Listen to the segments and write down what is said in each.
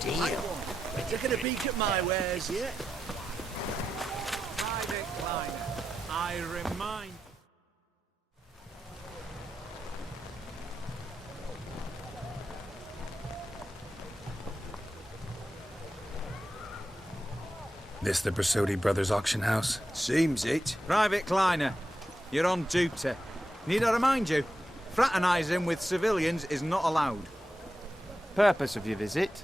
deal. Taking a peek at my wares yet? Private Kleiner, I remind... This the Brasotti Brothers auction house? Seems it. Private Kleiner, you're on duty. Need I remind you, fraternising with civilians is not allowed. Purpose of your visit?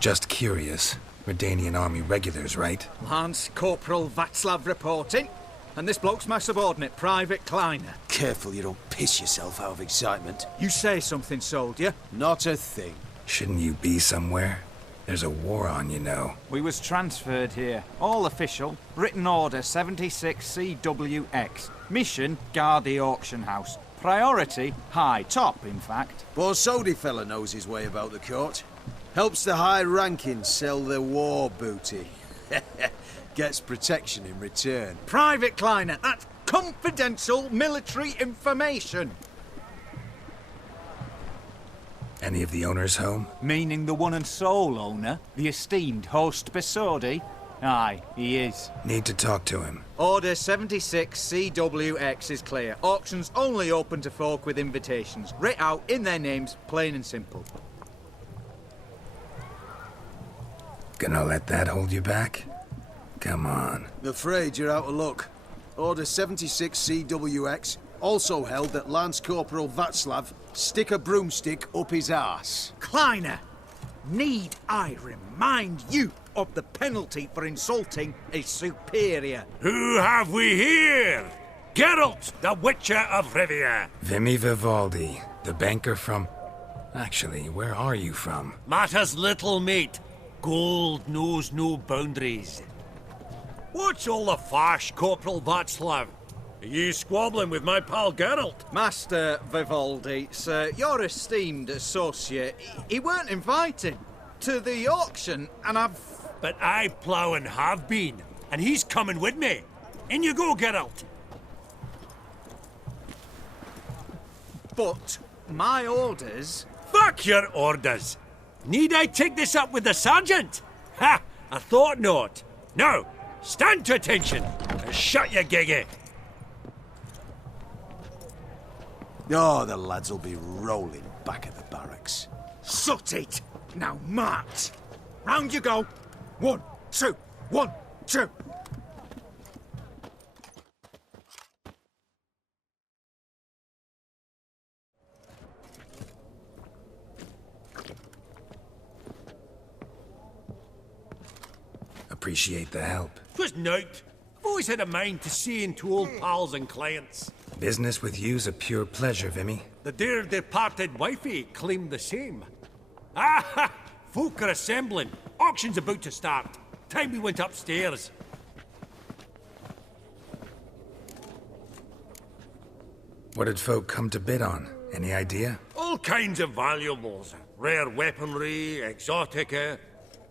Just curious. Redanian Army regulars, right? Lance Corporal Václav reporting. And this bloke's my subordinate, Private Kleiner. Careful you don't piss yourself out of excitement. You say something, soldier? Not a thing. Shouldn't you be somewhere? There's a war on, you know. We was transferred here. All official. Written order 76 CWX. Mission, guard the auction house. Priority, high. Top, in fact. Borsodi fella knows his way about the court. Helps the high rankings sell their war booty. Gets protection in return. Private Kleiner, that's confidential military information. Any of the owners home? Meaning the one and sole owner, the esteemed host Besodi? Aye, he is. Need to talk to him. Order 76 CWX is clear. Auctions only open to folk with invitations. Writ out in their names, plain and simple. Gonna let that hold you back? Come on. I'm afraid you're out of luck. Order 76 CWX also held that Lance Corporal Václav stick a broomstick up his arse. Kleiner, need I remind you of the penalty for insulting a superior? Who have we here? Geralt, the Witcher of Rivia. Vimy Vivaldi, the banker from... Actually, where are you from? Matters little, mate. Gold knows no boundaries. What's all the fash, Corporal Václav? Are you squabbling with my pal Geralt? Master Vivaldi, sir, your esteemed associate, he weren't invited to the auction, and I've... But I plough and have been, and he's coming with me. In you go, Geralt. But my orders... Fuck your orders. Need I take this up with the sergeant? Ha! I thought not. Now, stand to attention and shut your giggy. Oh, the lads will be rolling back at the barracks. Sut it! Now march! Round you go! 1, 2, 1, 2! Appreciate the help. 'Twas nowt. I've always had a mind to see into old pals and clients. Business with you's a pure pleasure, Vimy. The dear departed wifey claimed the same. Ah ha! Folk are assembling. Auction's about to start. Time we went upstairs. What did folk come to bid on? Any idea? All kinds of valuables. Rare weaponry, exotica.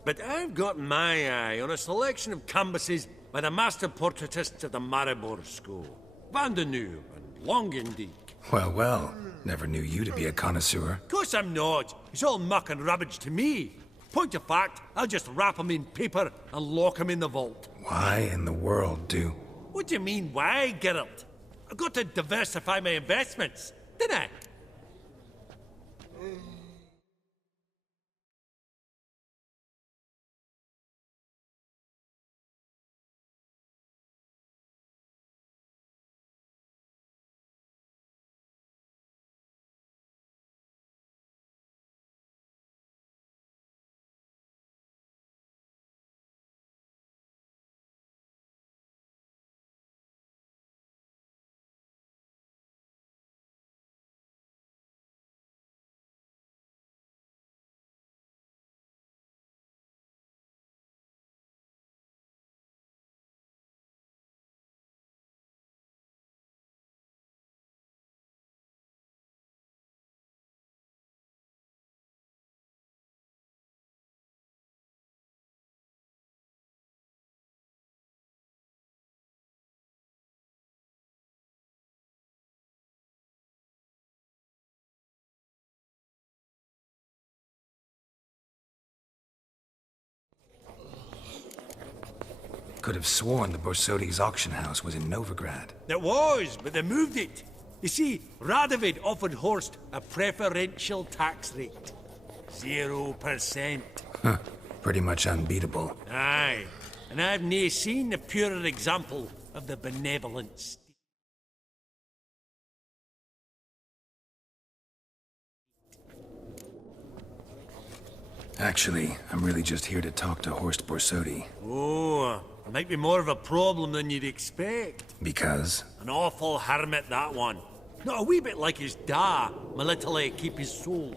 But I've got my eye on a selection of canvases by the master portraitists of the Maribor School. Van de Nieuw and Longendijk. Well, well. Never knew you to be a connoisseur. Course I'm not. It's all muck and rubbish to me. Point of fact, I'll just wrap 'em in paper and lock 'em in the vault. Why in the world do... What do you mean, why, Geralt? I've got to diversify my investments, didn't I? could have sworn the Borsodi's auction house was in Novigrad. It was, but they moved it. You see, Radovid offered Horst a preferential tax rate. 0%. Huh. Pretty much unbeatable. Aye. And I've nae seen a purer example of the benevolence. Actually, I'm really just here to talk to Horst Borsodi. Oh, might be more of a problem than you'd expect. Because? An awful hermit, that one. Not a wee bit like his da, military keep his soul.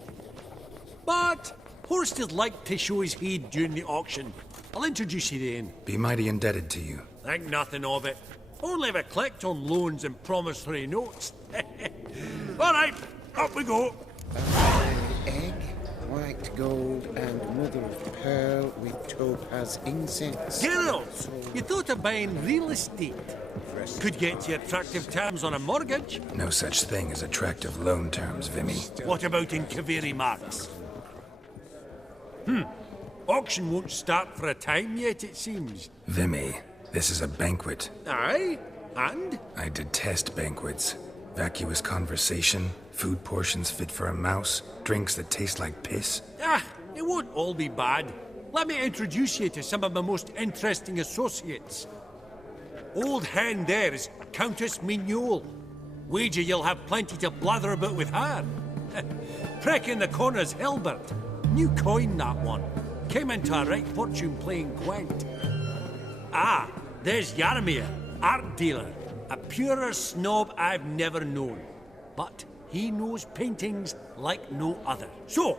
But Horst is like to show his heed during the auction. I'll introduce you then. Be mighty indebted to you. Think nothing of it. Only if I collect on loans and promissory notes. All right, up we go. Egg, white gold, and mother of pearl with topaz incense. Girls, you thought of buying real estate? Could get you attractive terms on a mortgage. No such thing as attractive loan terms, Vimy. What about in Kaviri Marks? Auction won't start for a time yet, it seems. Vimy, this is a banquet. Aye, and? I detest banquets. Vacuous conversation, food portions fit for a mouse, drinks that taste like piss. It won't all be bad. Let me introduce you to some of my most interesting associates. Old hen there is Countess Mignole. Wager you'll have plenty to blather about with her. Prick in the corner's Hilbert. New coin, that one. Came into a right fortune playing Gwent. There's Yarmir, art dealer. A purer snob I've never known. But he knows paintings like no other. So,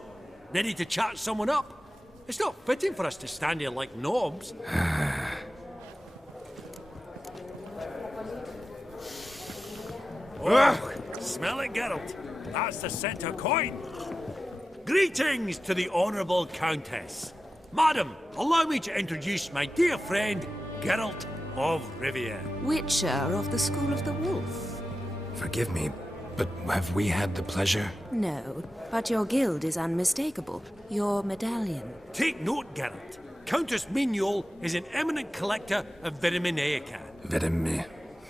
ready to chat someone up? It's not fitting for us to stand here like knobs. Oh, smell it, Geralt. That's the center coin. Greetings to the Honourable Countess. Madam, allow me to introduce my dear friend, Geralt of Rivia. Witcher of the School of the Wolf. Forgive me, but have we had the pleasure? No, but your guild is unmistakable. Your medallion. Take note, Geralt. Countess Mignole is an eminent collector of Vitaminaica.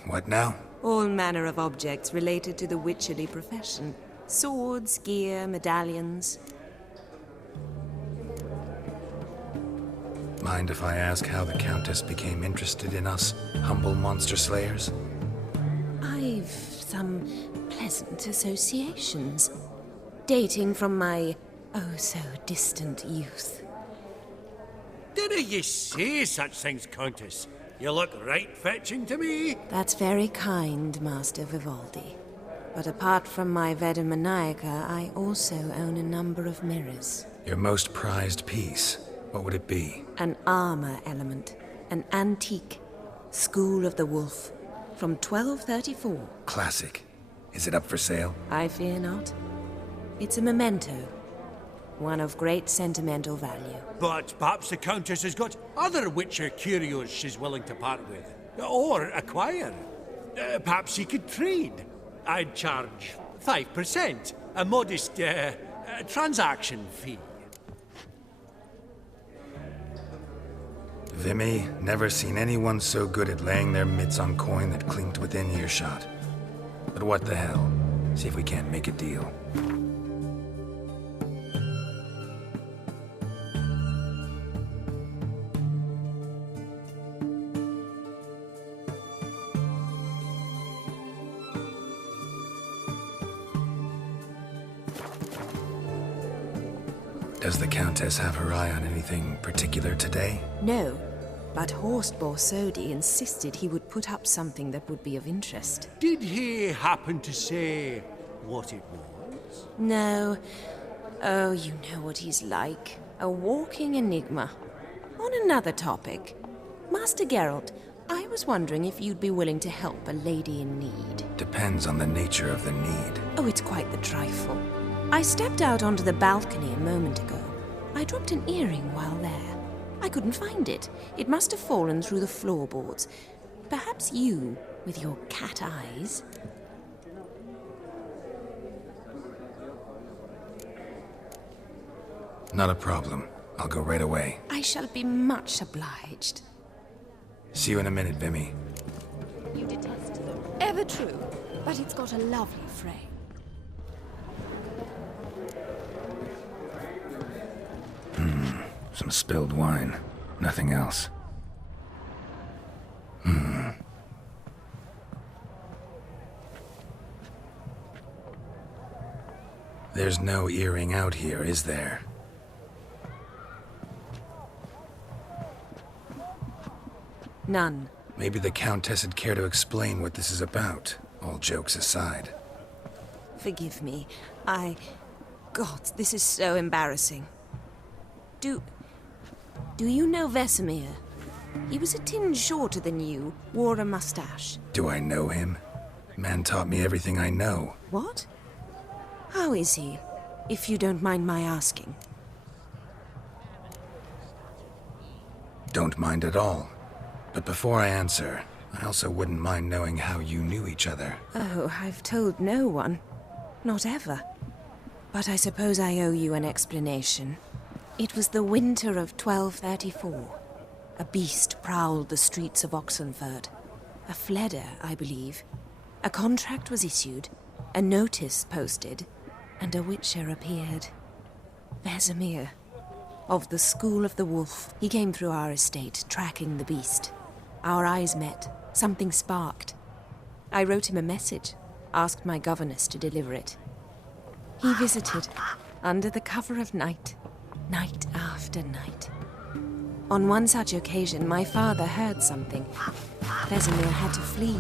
What now? All manner of objects related to the witcherly profession. Swords, gear, medallions. Mind if I ask how the Countess became interested in us, humble monster slayers? I've some pleasant associations, dating from my oh-so-distant youth. Didn't you say such things, Countess? You look right fetching to me. That's very kind, Master Vivaldi. But apart from my Vedamaniaca, I also own a number of mirrors. Your most prized piece, what would it be? An armor element. An antique. School of the Wolf. From 1234. Classic. Is it up for sale? I fear not. It's a memento. One of great sentimental value. But perhaps the Countess has got other Witcher curios she's willing to part with. Or acquire. Perhaps he could trade. I'd charge 5%. A modest, transaction fee. Vimy, never seen anyone so good at laying their mitts on coin that clinked within earshot. But what the hell? See if we can't make a deal. Does the Countess have her eye on anything particular today? No, but Horst Borsodi insisted he would put up something that would be of interest. Did he happen to say what it was? No. Oh, you know what he's like. A walking enigma. On another topic, Master Geralt, I was wondering if you'd be willing to help a lady in need. Depends on the nature of the need. Oh, it's quite the trifle. I stepped out onto the balcony a moment ago. I dropped an earring while there. I couldn't find it. It must have fallen through the floorboards. Perhaps you, with your cat eyes... Not a problem. I'll go right away. I shall be much obliged. See you in a minute, Vimy. You detest them. Ever true, but it's got a lovely frame. Some spilled wine. Nothing else. There's no earring out here, is there? None. Maybe the Countess would care to explain what this is about, all jokes aside. Forgive me. God, this is so embarrassing. Do you know Vesemir? He was a tinge shorter than you, wore a mustache. Do I know him? Man taught me everything I know. What? How is he, if you don't mind my asking? Don't mind at all. But before I answer, I also wouldn't mind knowing how you knew each other. Oh, I've told no one. Not ever. But I suppose I owe you an explanation. It was the winter of 1234. A beast prowled the streets of Oxenford. A fledder, I believe. A contract was issued, a notice posted, and a witcher appeared. Vesemir. Of the School of the Wolf. He came through our estate, tracking the beast. Our eyes met. Something sparked. I wrote him a message, asked my governess to deliver it. He visited, under the cover of night, night after night. On one such occasion, my father heard something. Vesemir had to flee.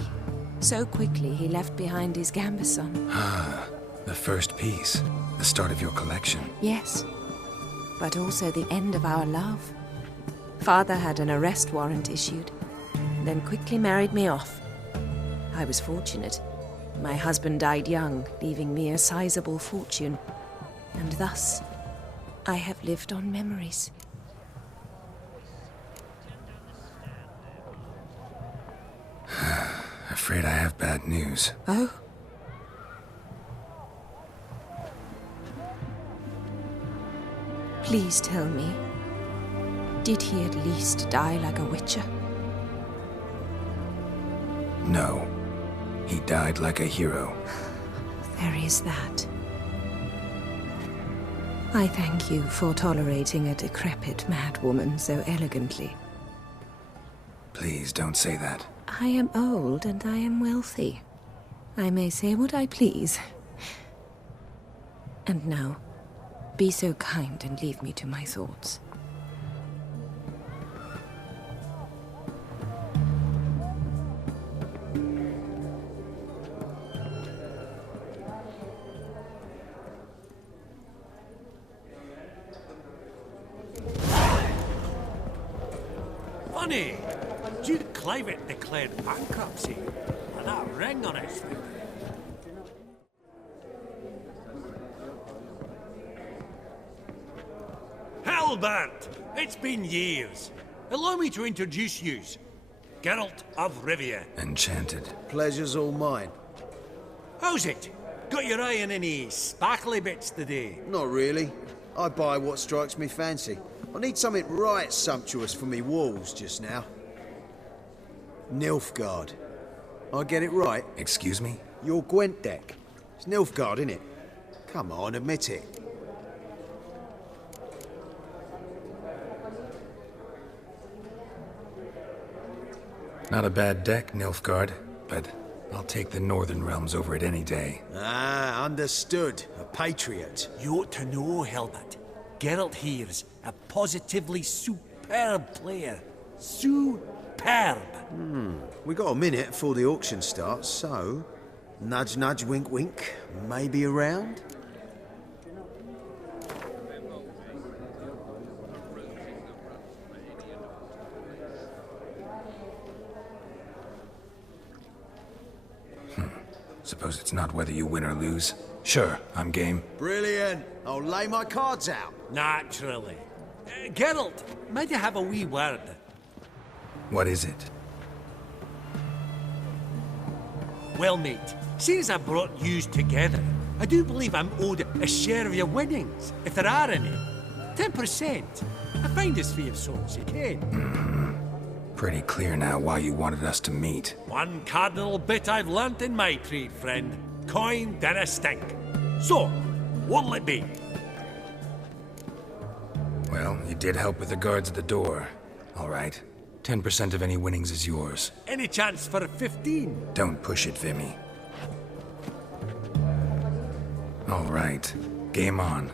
So quickly he left behind his gambeson. Ah, the first piece. The start of your collection. Yes, but also the end of our love. Father had an arrest warrant issued, then quickly married me off. I was fortunate. My husband died young, leaving me a sizable fortune. And thus, I have lived on memories. Afraid I have bad news. Oh? Please tell me, did he at least die like a witcher? No. He died like a hero. There is that. I thank you for tolerating a decrepit madwoman so elegantly. Please don't say that. I am old and I am wealthy. I may say what I please. And now, be so kind and leave me to my thoughts. Funny, Duke Clivet declared bankruptcy with that ring on his finger. Halbert, it's been years. Allow me to introduce yous. Geralt of Rivia. Enchanted. Pleasure's all mine. How's it? Got your eye on any sparkly bits today? Not really. I buy what strikes me fancy. I need something right sumptuous for me walls just now. Nilfgaard. I get it right? Excuse me? Your Gwent deck. It's Nilfgaard, innit? Come on, admit it. Not a bad deck, Nilfgaard, but I'll take the Northern Realms over it any day. Ah, understood. A patriot. You ought to know, Hilbert. Geralt here's a positively superb player. Superb! We got a minute before the auction starts, so... Nudge, nudge, wink, wink. Maybe around? Suppose it's not whether you win or lose. Sure, I'm game. Brilliant. I'll lay my cards out. Naturally. Geralt, might I have a wee word? What is it? Well, mate, seeing as I brought yous together, I do believe I'm owed a share of your winnings, if there are any. 10%. A finder's fee of sorts, you can. Pretty clear now why you wanted us to meet. One cardinal bit I've learnt in my trade, friend. Coin dinna stink. So, what'll it be? Well, you did help with the guards at the door. All right. 10% of any winnings is yours. Any chance for 15? Don't push it, Vimy. All right. Game on.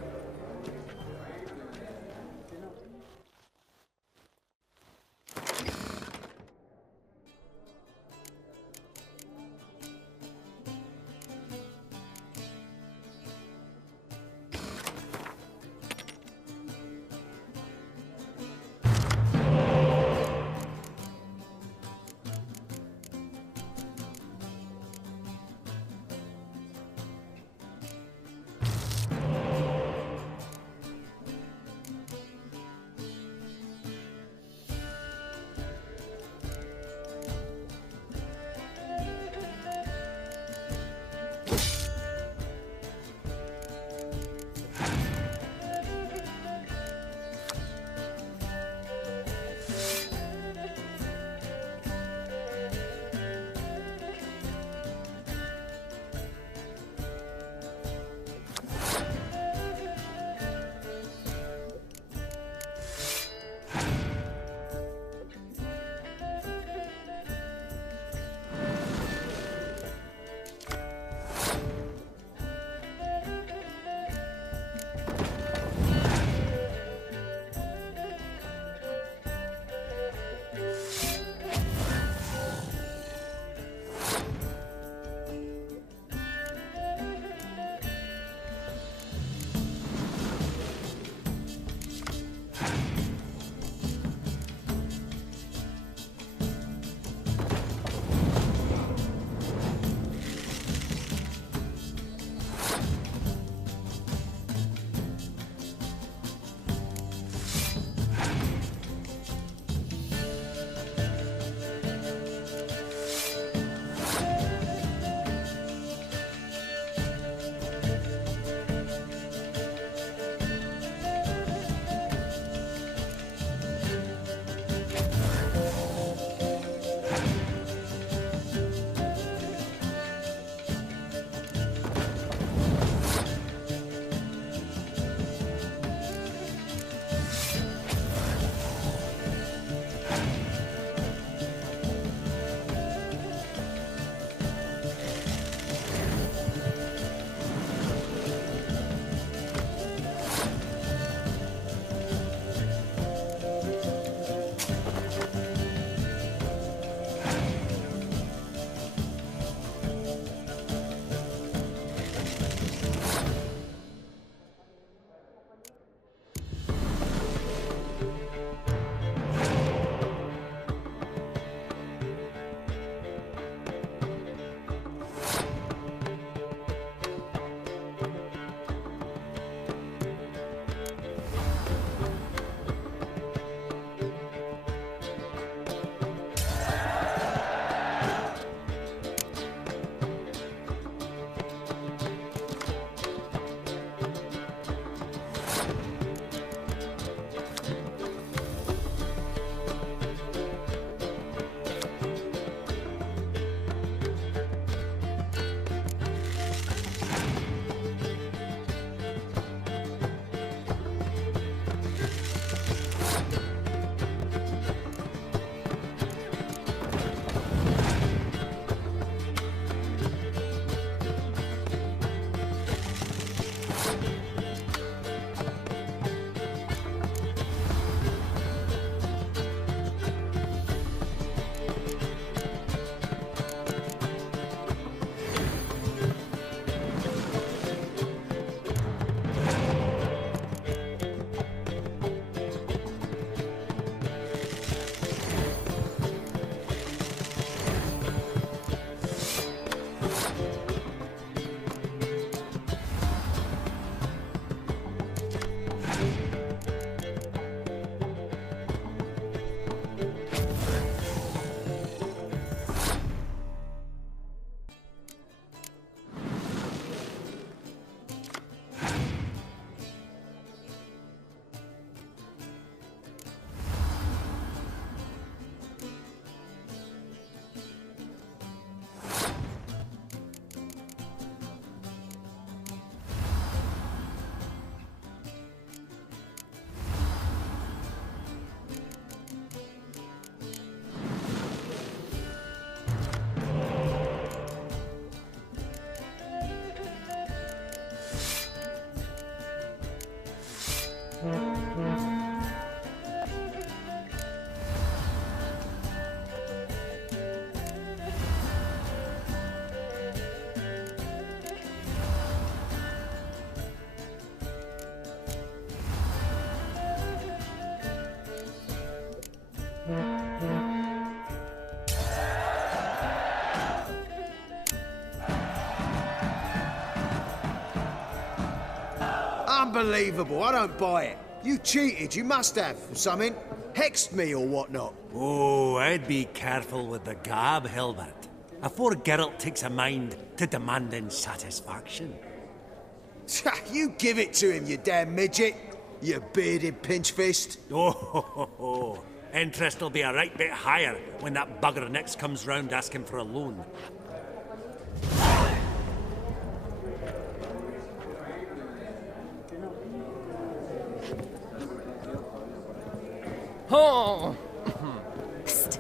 Unbelievable, I don't buy it. You cheated, you must have, or something. Hexed me or whatnot. Oh, I'd be careful with the gab, Hilbert. Afore Geralt takes a mind to demanding satisfaction. You give it to him, you damn midget. You bearded pinchfist. Oh, interest will be a right bit higher when that bugger next comes round asking for a loan. Oh! Psst!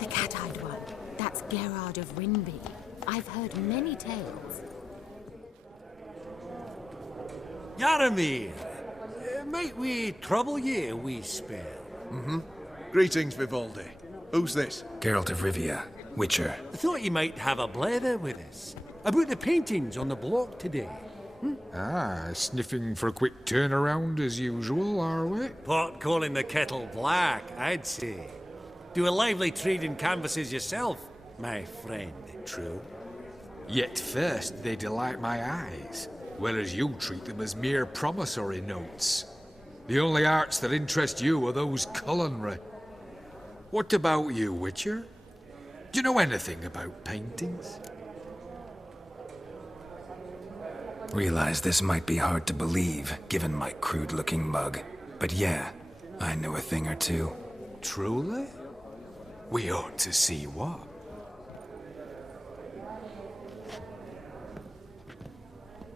The cat-eyed one. That's Gerard of Rinby. I've heard many tales. Yaramir, might we trouble ye a wee spell? Greetings, Vivaldi. Who's this? Geralt of Rivia, Witcher. I thought you might have a blather with us. About the paintings on the block today. Sniffing for a quick turnaround as usual, are we? Pot calling the kettle black, I'd say. Do a lively trade in canvases yourself, my friend. True. Yet first they delight my eyes, whereas you treat them as mere promissory notes. The only arts that interest you are those culinary. What about you, Witcher? Do you know anything about paintings? Realize this might be hard to believe, given my crude-looking mug. But yeah, I know a thing or two. Truly? We ought to see what.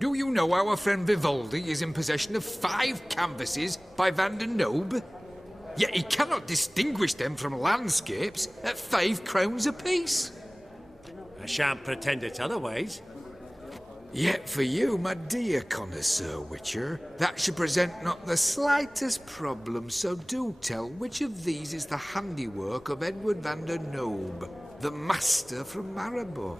Do you know our friend Vivaldi is in possession of 5 canvases by Van der Nobe? Yet he cannot distinguish them from landscapes at 5 crowns apiece. I shan't pretend it's otherwise. Yet for you, my dear connoisseur Witcher, that should present not the slightest problem, so do tell which of these is the handiwork of Edward van der Nobe, the master from Maribor.